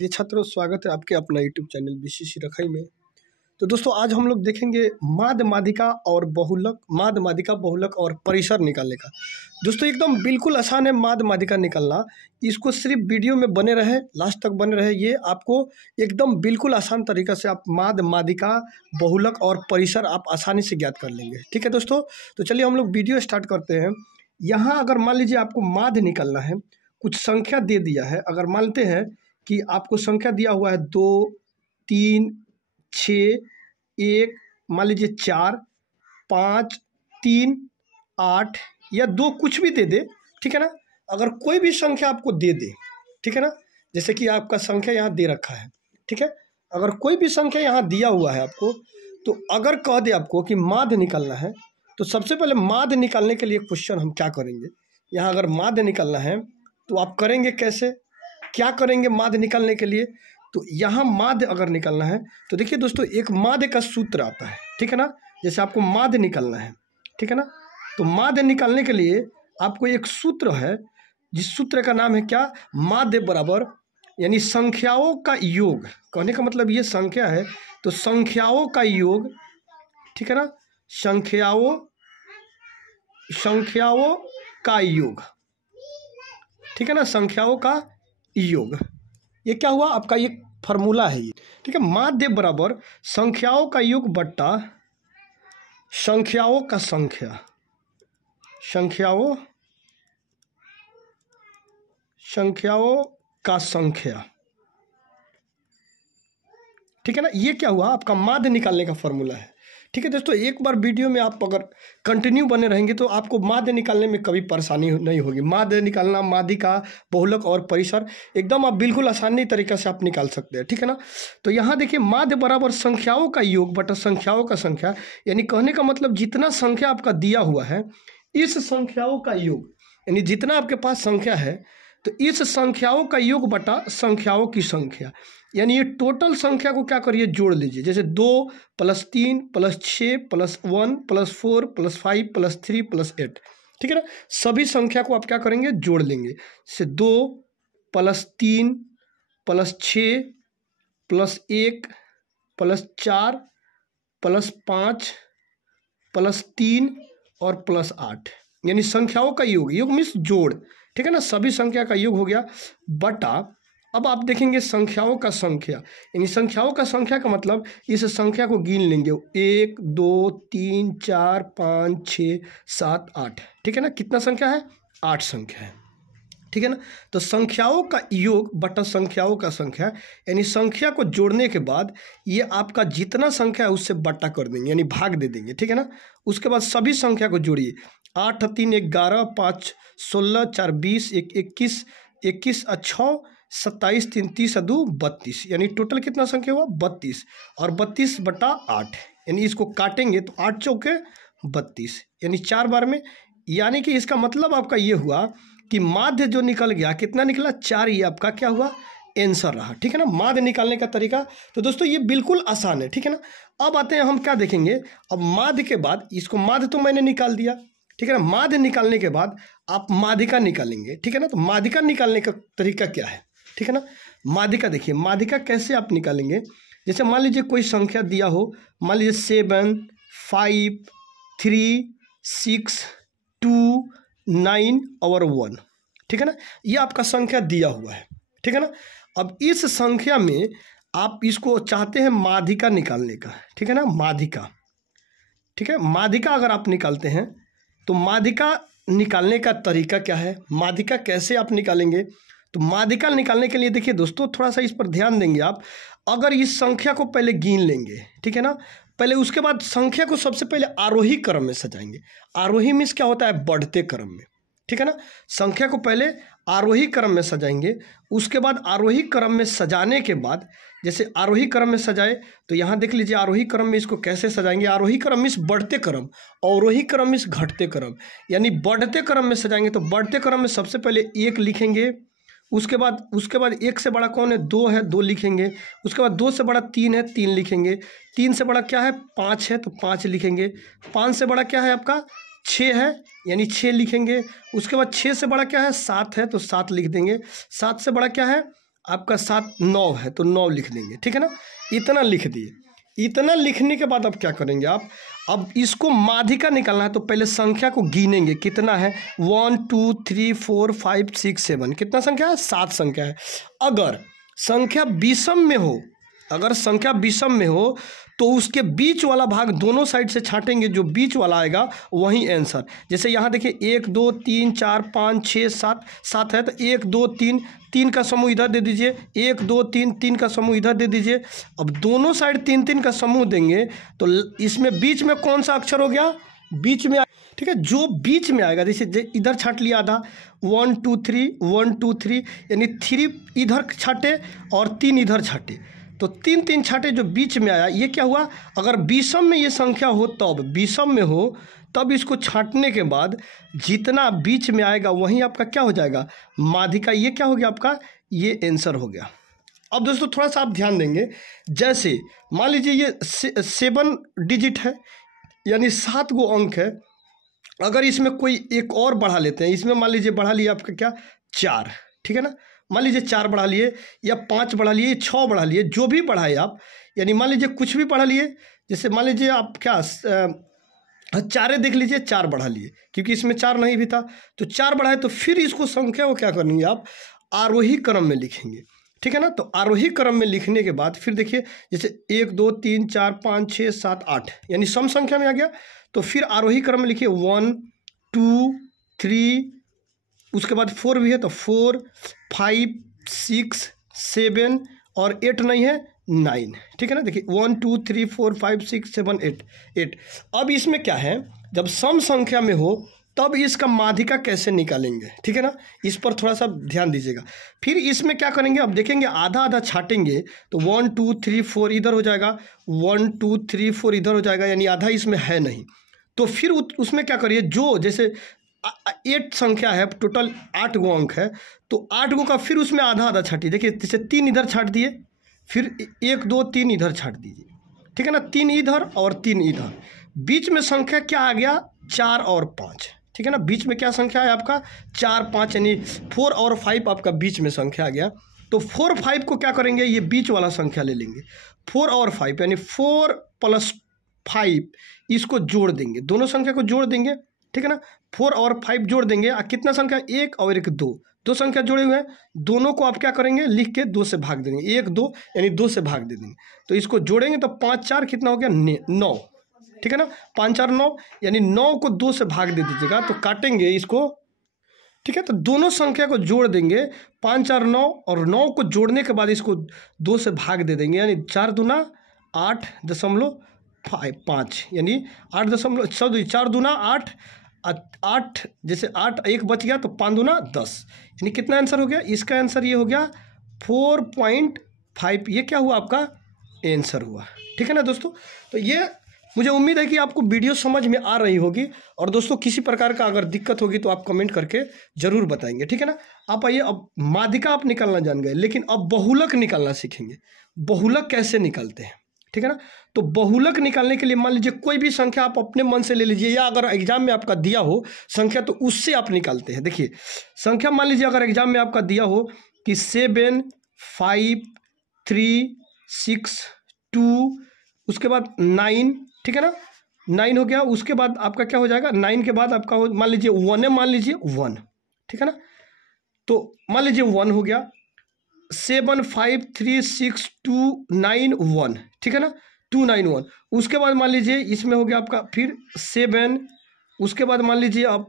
प्रिय छात्रों, स्वागत है आपके अपना यूट्यूब चैनल बीसीसी रखई में। तो दोस्तों, आज हम लोग देखेंगे माध्य माध्यिका और बहुलक, माध्य माध्यिका, बहुलक और परिसर निकालने का। दोस्तों एकदम बिल्कुल आसान है माध्य माध्यिका निकालना। इसको सिर्फ वीडियो में बने रहे, लास्ट तक बने रहे, ये आपको एकदम बिल्कुल आसान तरीका से आप माध्य माध्यिका, बहुलक और परिसर आप आसानी से ज्ञात कर लेंगे। ठीक है दोस्तों, तो चलिए हम लोग वीडियो स्टार्ट करते हैं। यहाँ अगर मान लीजिए आपको माध्य निकालना है, कुछ संख्या दे दिया है। अगर मानते हैं कि आपको संख्या दिया हुआ है 2, 3, 6, 1, मान लीजिए 4, 5, 3, 8 या 2, कुछ भी दे दे, ठीक है ना। अगर कोई भी संख्या आपको दे दे, ठीक है ना, जैसे कि आपका संख्या यहाँ दे रखा है, ठीक है। अगर कोई भी संख्या यहाँ दिया हुआ है आपको, तो अगर कह दे आपको कि माध्य निकालना है, तो सबसे पहले माध्य निकालने के लिए क्वेश्चन हम क्या करेंगे। यहाँ अगर माध्य निकालना है तो आप करेंगे कैसे, क्या करेंगे माध्य निकालने के लिए। तो यहाँ माध्य अगर निकालना है तो देखिए दोस्तों, एक माध्य का सूत्र आता है, ठीक है ना। जैसे आपको माध्य निकालना है, ठीक है ना, तो माध्य निकालने के लिए आपको एक सूत्र है, जिस सूत्र का नाम है क्या, माध्य बराबर, यानी संख्याओं का योग। कहने का मतलब ये संख्या है तो संख्याओं का योग, ठीक है ना, संख्याओं का योग, ठीक है ना, संख्याओं का योग। ये क्या हुआ आपका, ये फार्मूला है ये, ठीक है। माध्य बराबर संख्याओं का योग बट्टा संख्याओं का संख्या, संख्याओं का संख्या, ठीक है ना। ये क्या हुआ आपका माध्य निकालने का फॉर्मूला है। ठीक है दोस्तों, एक बार वीडियो में आप अगर कंटिन्यू बने रहेंगे तो आपको माध्य निकालने में कभी परेशानी नहीं होगी। माध्य निकालना, माध्यिका, बहुलक और परिसर एकदम आप बिल्कुल आसानी तरीके से आप निकाल सकते हैं, ठीक है ना। तो यहाँ देखिए, माध्य बराबर संख्याओं का योग बटा संख्याओं का संख्या, यानी कहने का मतलब जितना संख्या आपका दिया हुआ है, इस संख्याओं का योग, यानी जितना आपके पास संख्या है तो इस संख्याओं का योग बटा संख्याओं की संख्या, यानी ये टोटल संख्या को क्या करिए, जोड़ लीजिए। जैसे 2 + 3 + 6 + 1 + 4 + 5 + 3 + 8, ठीक है ना। सभी संख्या को आप क्या करेंगे, जोड़ लेंगे। जैसे 2 + 3 + 6 + 1 + 4 + 5 + 3 और +8, यानी संख्याओं का योग, योग मीन्स जोड़, ठीक है ना। सभी संख्या का योग हो गया बटा, अब आप देखेंगे संख्याओं का संख्या, यानी संख्याओं का संख्या का मतलब इस संख्या को गिन लेंगे, 1, 2, 3, 4, 5, 6, 7, 8, ठीक है ना। कितना संख्या है, 8 संख्या है, ठीक है ना। तो संख्याओं का योग बटा संख्याओं का संख्या, यानी संख्या को जोड़ने के बाद ये आपका जितना संख्या है उससे बटा कर देंगे, यानी भाग दे देंगे, ठीक है ना। उसके बाद सभी संख्या को जोड़िए, 8 × 3 = 11, 5 = 16, 4 = 20, 1 = 21, 21 × 6 = 27, 3 × 3 = 2 = 32, यानी टोटल कितना संख्या हुआ, 32, और 32/8, यानी इसको काटेंगे तो 8 × 4 = 32, यानी 4 बार में। यानी कि इसका मतलब आपका ये हुआ कि माध्य जो निकल गया, कितना निकला, 4, ये आपका क्या हुआ, आंसर रहा, ठीक है ना। माध्य निकालने का तरीका तो दोस्तों ये बिल्कुल आसान है, ठीक है ना। अब आते हैं हम क्या देखेंगे, अब माध्य के बाद, इसको माध्य तो मैंने निकाल दिया, ठीक है ना। माध्य निकालने के बाद आप माध्यिका निकालेंगे, ठीक है ना। तो माध्यिका निकालने का तरीका क्या है, ठीक है ना। माध्यिका देखिए, माध्यिका कैसे आप निकालेंगे। जैसे मान लीजिए कोई संख्या दिया हो, मान लीजिए 7, 5, 3, 6, 2, 9 और 1, ठीक है ना। ये आपका संख्या दिया हुआ है, ठीक है ना। अब इस संख्या में आप इसको चाहते हैं माध्यिका निकालने का, ठीक है ना, माध्यिका, ठीक है। माध्यिका अगर आप निकालते हैं तो माध्यिका निकालने का तरीका क्या है, माध्यिका कैसे आप निकालेंगे। तो माध्यिका निकालने के लिए देखिए दोस्तों, थोड़ा सा इस पर ध्यान देंगे आप। अगर इस संख्या को पहले गिन लेंगे, ठीक है ना, पहले, उसके बाद संख्या को सबसे पहले आरोही क्रम में सजाएंगे। आरोही मीन्स क्या होता है, बढ़ते क्रम में, ठीक है ना। संख्या को पहले आरोही क्रम में सजाएंगे, उसके बाद आरोही क्रम में सजाने के बाद, जैसे आरोही क्रम में सजाए तो यहाँ देख लीजिए आरोही क्रम में इसको कैसे सजाएंगे। आरोही क्रम मीन्स बढ़ते क्रम, अवरोही क्रम मीन्स घटते क्रम, यानी बढ़ते क्रम में सजाएंगे। तो बढ़ते क्रम में सबसे पहले 1 लिखेंगे, उसके बाद 1 से बड़ा कौन है, 2 है, 2 लिखेंगे। उसके बाद 2 से बड़ा 3 है, 3 लिखेंगे। 3 से बड़ा क्या है, 5 है, तो 5 लिखेंगे। 5 से बड़ा क्या है आपका, 6 है, यानी 6 लिखेंगे। उसके बाद 6 से बड़ा क्या है, 7 है, तो 7 लिख देंगे। 7 से बड़ा क्या है, आपका 7 9 है तो 9 लिख देंगे, ठीक है ना। इतना लिख दिए। इतना लिखने के बाद अब क्या करेंगे आप, अब इसको माध्यिका निकालना है तो पहले संख्या को गिनेंगे, कितना है 1 2 3 4 5 6 7, कितना संख्या है 7 संख्या है। अगर संख्या विषम में हो, अगर संख्या विषम में हो तो उसके बीच वाला भाग दोनों साइड से छाटेंगे, जो बीच वाला आएगा वही आंसर। जैसे यहाँ देखिए 1 2 3 4 5 6 7, 7 है तो 1 2 3, 3 का समूह इधर दे दीजिए, 1 2 3, 3 का समूह इधर दे दीजिए। अब दोनों साइड 3 3 का समूह देंगे तो इसमें बीच में कौन सा अक्षर हो गया, बीच में, ठीक है, जो बीच में आएगा। जैसे इधर छाट लिया आधा, 1 2 3 1 2 3, यानी 3 इधर छाटे और 3 इधर छाटे, तो 3 3 छाटे जो बीच में आया। ये क्या हुआ, अगर विषम में ये संख्या हो तब, विषम में हो तब इसको छांटने के बाद जितना बीच में आएगा वहीं आपका क्या हो जाएगा, माध्यिका। ये क्या हो गया आपका, ये आंसर हो गया। अब दोस्तों थोड़ा सा आप ध्यान देंगे, जैसे मान लीजिए ये 7 डिजिट है, यानी 7 गो अंक है। अगर इसमें कोई एक और बढ़ा लेते हैं, इसमें मान लीजिए बढ़ा लिया आपका क्या 4, ठीक है ना, मान लीजिए 4 बढ़ा लिए या 5 बढ़ा लिए, 6 बढ़ा लिए, जो भी बढ़ाए आप, यानी मान लीजिए कुछ भी बढ़ा लिए। जैसे मान लीजिए आप क्या 4 देख लीजिए, 4 बढ़ा लिए, क्योंकि इसमें 4 नहीं भी था तो 4 बढ़ाए, तो फिर इसको संख्या को क्या करेंगे आप, आरोही क्रम में लिखेंगे, ठीक है ना। तो आरोही क्रम में लिखने के बाद फिर देखिए जैसे 1 2 3 4 5 6 7 8, यानी सम संख्या में आ गया। तो फिर आरोही क्रम में लिखिए 1 2 3, उसके बाद 4 भी है तो 4 5 6 7 और 8 नहीं है 9, ठीक है ना। देखिए 1 2 3 4 5 6 7 8। अब इसमें क्या है, जब सम संख्या में हो तब इसका माध्यिका कैसे निकालेंगे, ठीक है ना, इस पर थोड़ा सा ध्यान दीजिएगा। फिर इसमें क्या करेंगे, अब देखेंगे आधा आधा छाटेंगे तो 1 2 3 4 इधर हो जाएगा, 1 2 3 4 इधर हो जाएगा, यानी आधा इसमें है नहीं। तो फिर उसमें क्या करिए, जो जैसे 8 संख्या है, टोटल 8 गो अंक है, तो 8 गो का फिर उसमें आधा आधा छाटिए। देखिए जैसे 3 इधर छाट दिए, फिर 1 2 3 इधर छाट दीजिए, ठीक है ना, 3 इधर और 3 इधर। बीच में संख्या क्या आ गया 4 और 5, ठीक है ना। बीच में क्या संख्या है आपका 4 5, यानी 4 और 5 आपका बीच में संख्या आ गया। तो 4 5 को क्या करेंगे, ये बीच वाला संख्या ले लेंगे, 4 और 5 यानी 4 + 5, इसको जोड़ देंगे, दोनों संख्या को जोड़ देंगे, ठीक है ना। 4 और 5 जोड़ देंगे, कितना संख्या 1 और 1 2, दो संख्या जोड़े हुए हैं, दोनों को आप क्या करेंगे लिख के 2 से भाग देंगे, 1 2 यानी 2 से भाग दे देंगे। तो इसको जोड़ेंगे तो 5 4 कितना हो गया 9, ठीक है ना, 5 4 9, यानी 9 को 2 से भाग दे दीजिएगा तो काटेंगे इसको, ठीक है। तो दोनों संख्या को जोड़ देंगे 5 4 9, और 9 को जोड़ने के बाद इसको 2 से भाग दे देंगे, यानी 4 दूना 8.5, यानी 4 दूना 8, जैसे 8 1 बच गया तो 5 दूना 10, यानी कितना आंसर हो गया, इसका आंसर ये हो गया 4.5। ये क्या हुआ आपका आंसर हुआ, ठीक है ना दोस्तों। तो ये मुझे उम्मीद है कि आपको वीडियो समझ में आ रही होगी, और दोस्तों किसी प्रकार का अगर दिक्कत होगी तो आप कमेंट करके ज़रूर बताएंगे, ठीक है ना। आप आइए, अब माध्यिका आप निकालना जान गए, लेकिन अब बहुलक निकालना सीखेंगे। बहुलक कैसे निकालते हैं, ठीक है ना। तो बहुलक निकालने के लिए मान लीजिए कोई भी संख्या आप अपने मन से ले लीजिए, या अगर एग्जाम में आपका दिया हो संख्या तो उससे आप निकालते हैं। देखिए संख्या मान लीजिए अगर एग्जाम में आपका दिया हो कि 7 5 3 6 2, उसके बाद 9, ठीक है ना, 9 हो गया। उसके बाद आपका क्या हो जाएगा, 9 के बाद आपका हो मान लीजिए 1 है, मान लीजिए 1, ठीक है ना। तो मान लीजिए 1 हो गया, 7 5 3 6 2 9 1, ठीक है ना, 2 9 1। उसके बाद मान लीजिए इसमें हो गया आपका फिर 7, उसके बाद मान लीजिए अब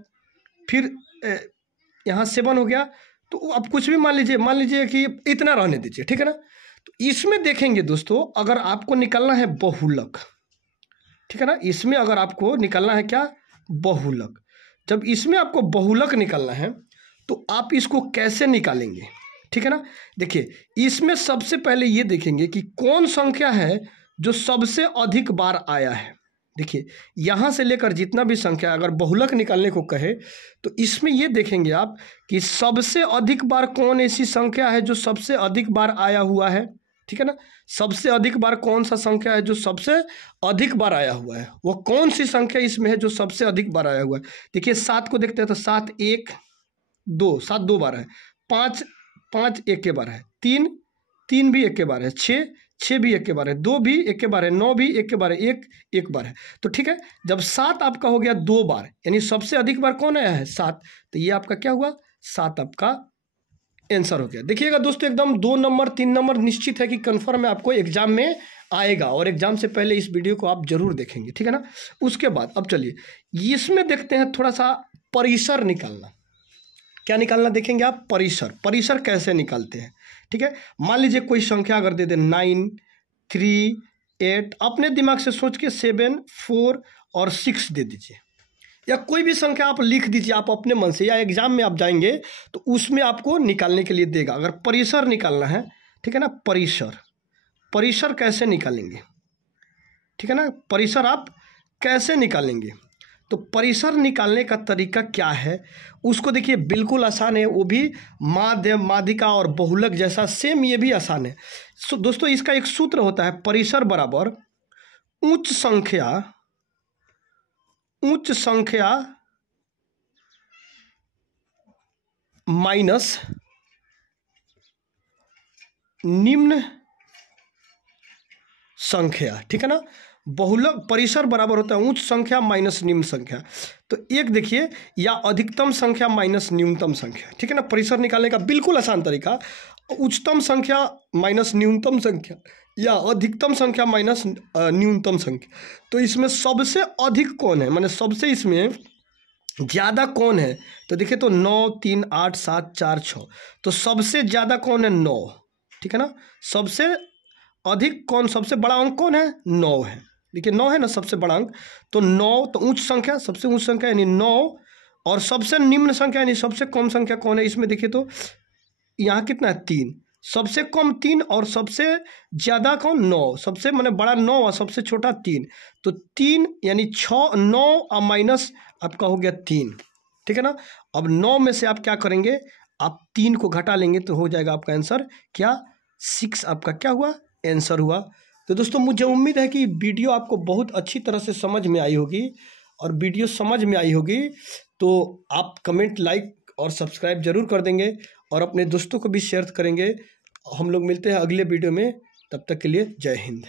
फिर यहाँ 7 हो गया। तो अब कुछ भी मान लीजिए कि इतना रहने दीजिए, ठीक है ना। तो इसमें देखेंगे दोस्तों, अगर आपको निकालना है बहुलक, ठीक है ना, इसमें अगर आपको निकालना है क्या बहुलक, जब इसमें आपको बहुलक निकालना है तो आप इसको कैसे निकालेंगे, ठीक है ना। देखिए इसमें सबसे पहले ये देखेंगे कि कौन संख्या है जो सबसे अधिक बार आया है। देखिए यहाँ से लेकर जितना भी संख्या अगर बहुलक निकालने को कहे तो इसमें ये देखेंगे आप कि सबसे अधिक बार कौन ऐसी संख्या है जो सबसे अधिक बार आया हुआ है, ठीक है ना। सबसे अधिक बार कौन सा संख्या है जो सबसे अधिक बार आया हुआ है, वो कौन सी संख्या इसमें है जो सबसे अधिक बार आया हुआ है। देखिए 7 को देखते हैं तो 7 1 2, 7 2 बार है, 5 5 एक के बार है, 3 3 भी एक के बार है, 6 6 भी एक के बार है, 2 भी एक के बार है, 9 भी एक के बार है, 1 एक बार है। तो ठीक है, जब 7 आपका हो गया 2 बार, यानी सबसे अधिक बार कौन आया है 7, तो ये आपका क्या हुआ 7 आपका आंसर हो गया। देखिएगा दोस्तों, एकदम 2 नंबर 3 नंबर निश्चित है कि कन्फर्म है आपको एग्जाम में आएगा, और एग्जाम से पहले इस वीडियो को आप जरूर देखेंगे, ठीक है ना। उसके बाद अब चलिए इसमें देखते हैं थोड़ा सा परिसर निकालना। क्या निकालना देखेंगे आप, परिसर। परिसर कैसे निकालते हैं, ठीक है। मान लीजिए कोई संख्या अगर दे दे 9 3 8, अपने दिमाग से सोच के 7 4 और 6 दे दीजिए, या कोई भी संख्या आप लिख दीजिए आप अपने मन से, या एग्जाम में आप जाएंगे तो उसमें आपको निकालने के लिए देगा। अगर परिसर निकालना है, ठीक है ना, परिसर। परिसर कैसे निकालेंगे, ठीक है ना, परिसर आप कैसे निकालेंगे। तो परिसर निकालने का तरीका क्या है उसको देखिए, बिल्कुल आसान है, वो भी माध्य माध्यिका और बहुलक जैसा सेम, ये भी आसान है। दोस्तों इसका एक सूत्र होता है, परिसर बराबर उच्च संख्या माइनस निम्न संख्या, ठीक है ना। बहुलक परिसर बराबर होता है उच्च संख्या माइनस निम्न संख्या। तो एक देखिए, या अधिकतम संख्या माइनस न्यूनतम संख्या, ठीक है ना। परिसर निकालने का बिल्कुल आसान तरीका, उच्चतम संख्या माइनस न्यूनतम संख्या, या अधिकतम संख्या माइनस न्यूनतम संख्या। तो इसमें सबसे अधिक कौन है, माने सबसे इसमें ज़्यादा कौन है, तो देखिए तो 9 3 8 7 4 6, तो सबसे ज़्यादा कौन है 9, ठीक है ना। सबसे अधिक कौन, सबसे बड़ा अंक कौन है 9 है, देखिए 9 है ना सबसे बड़ा अंक। तो 9 तो उच्च संख्या, सबसे उच्च संख्या यानी 9, और सबसे निम्न संख्या यानी सबसे कम संख्या कौन है, इसमें देखिए तो यहाँ कितना है 3, सबसे कम 3 और सबसे ज़्यादा कौन 9, सबसे माने बड़ा 9 और सबसे छोटा 3, तो 3 यानी 6 9 और माइनस आपका हो गया 3, ठीक है ना। अब 9 में से आप क्या करेंगे, आप 3 को घटा लेंगे तो हो जाएगा आपका आंसर क्या 6, आपका क्या हुआ आंसर हुआ। तो दोस्तों मुझे उम्मीद है कि वीडियो आपको बहुत अच्छी तरह से समझ में आई होगी, और वीडियो समझ में आई होगी तो आप कमेंट लाइक और सब्सक्राइब जरूर कर देंगे, और अपने दोस्तों को भी शेयर करेंगे। हम लोग मिलते हैं अगले वीडियो में, तब तक के लिए जय हिंद।